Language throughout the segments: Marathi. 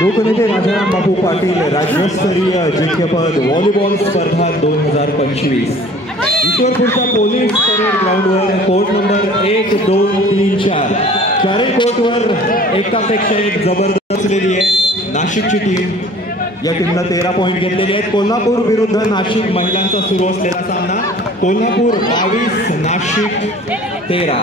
लोकनेते राजाराम बापू पाटील राज्यस्तरीय अजिंक्यपद व्हॉलीबॉल स्पर्धा 2025 ईश्वरपूरच्या पोलीस परेड ग्राउंडवर कोर्ट नंबर 1, 2, 3, 4 चारही कोर्टवर एकापेक्षा एक जबरदस्त असलेली आहे नाशिकची टीम। या टीमला 13 पॉईंट घेतलेले आहेत। कोल्हापूर विरुद्ध नाशिक महिलांचा सुरू असलेला सामना, कोल्हापूर 22 नाशिक 13।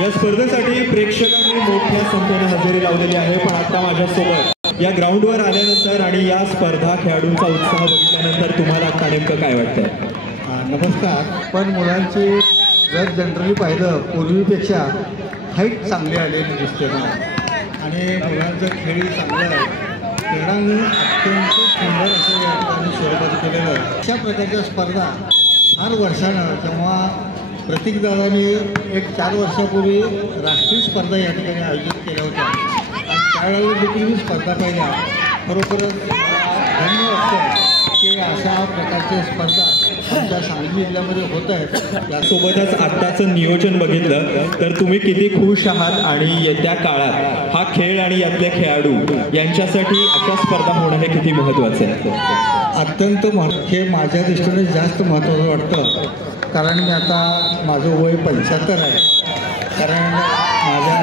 या स्पर्धेसाठी प्रेक्षकांनी मोठ्या संख्येने हजेरी लावलेली आहे। पण आता माझ्यासोबत या ग्राउंडवर आल्यानंतर आणि या स्पर्धा खेळाडूंचा उत्साह बघितल्यानंतर तुम्हाला आता नेमकं काय वाटतं? नमस्कार। पण मुलांची जर जनरली पाहिलं पूर्वीपेक्षा हाईट चांगली आलेली दिसते मला आणि मुलांचं खेळ चांगलं आहे। क्रीडांगण अत्यंत सुंदर असं या ठिकाणी स्वरूपात केलेलं आहे। अशा प्रकारच्या स्पर्धा फार वर्षानं जेव्हा प्रतीकदादांनी एक 4 वर्षापूर्वी राष्ट्रीय स्पर्धा या ठिकाणी आयोजित केल्या होत्या आणि त्यावेळेला देखील मी स्पर्धा पाहिल्या। खरोखरच धन्य वाटतं की अशा प्रकारच्या स्पर्धा आमच्या सांगली जिल्ह्यामध्ये होत आहेत। यासोबतच आत्ताचं नियोजन बघितलं तर तुम्ही किती खुश आहात आणि येत्या काळात हा खेळ आणि यातले खेळाडू यांच्यासाठी अशा स्पर्धा होणं हे किती महत्त्वाचं आहे? अत्यंत हे माझ्या दृष्टीने जास्त महत्त्वाचं वाटतं, कारण मी आता माझं वय 75 आहे। कारण माझ्या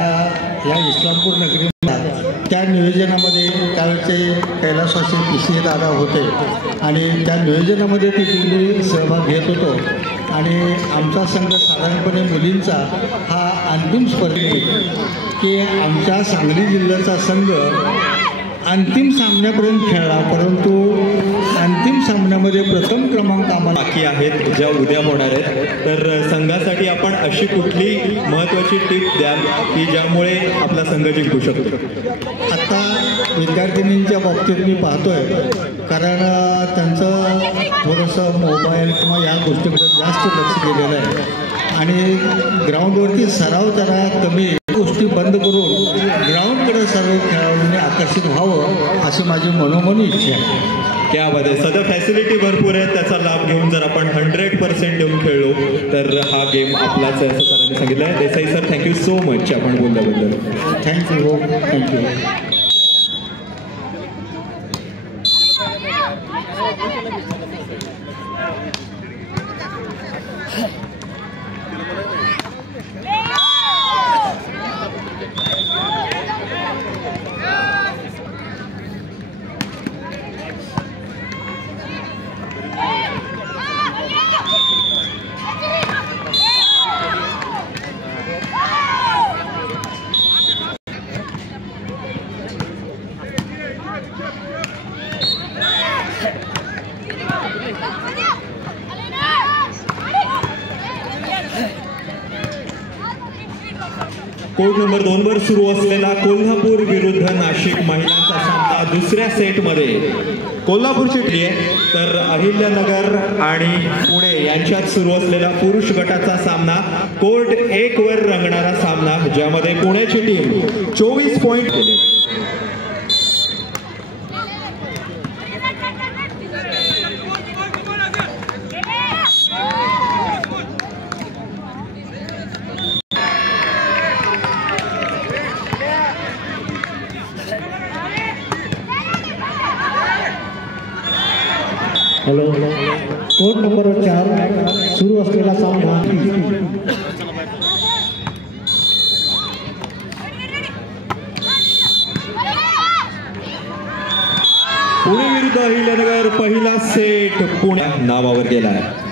या इस्लामपूर नगरीला त्या नियोजनामध्ये त्यावेळेचे कैलासवासी PCA दादा होते आणि त्या नियोजनामध्ये देखील मी सहभाग घेत होतो आणि आमचा संघ साधारणपणे मुलींचा हा अंतिम स्पर्धेत की आमच्या सांगली जिल्ह्याचा संघ अंतिम सामन्यापर्यंत खेळला, परंतु अंतिम सामन्यामध्ये प्रथम क्रमांक आम्हाला बाकी आहेत ज्या उद्या होणार आहेत। तर संघासाठी आपण अशी कुठली महत्त्वाची टिप द्याल की ज्यामुळे आपला संघ जिंकू शकतो? आता विद्यार्थिनींच्या बाबतीत मी पाहतोय, कारण त्यांचं थोडंसं मोबाईल किंवा या गोष्टीकडे जास्त लक्ष दिलेलं आहे आणि ग्राउंडवरती सराव जरा कमी गोष्टी बंद करून ग्राउंडकडे सर्व खेळाडूंनी आकर्षित व्हावं अशी माझी मनोमनी इच्छा आहे। क्या बात आहे। सध्या फॅसिलिटी भरपूर आहे, त्याचा लाभ घेऊन जर आपण 100% देऊन खेळलो तर हा गेम आपलाच आहे असं सरांनी सांगितलं आहे। Desai sir, thank you so much आपण बोलल्याबद्दल। थँक्यू। कोर्ट नंबर 2 वर सुरू असलेला कोल्हापूर विरुद्ध नाशिक महिलांचा सामना दुसऱ्या सेटमध्ये कोल्हापूरची टीम आहे, तर अहिल्यानगर आणि पुणे यांच्यात सुरू असलेला पुरुष गटाचा सामना कोर्ट 1 वर रंगणारा सामना, ज्यामध्ये पुण्याची टीम 24 पॉइंट केले. हॅलो, कोर्ट नंबर 4 सुरू असलेला सामना पुणे विरुद्ध अहिल्यानगर. पहिला सेट पुण्या नावावर गेला आहे.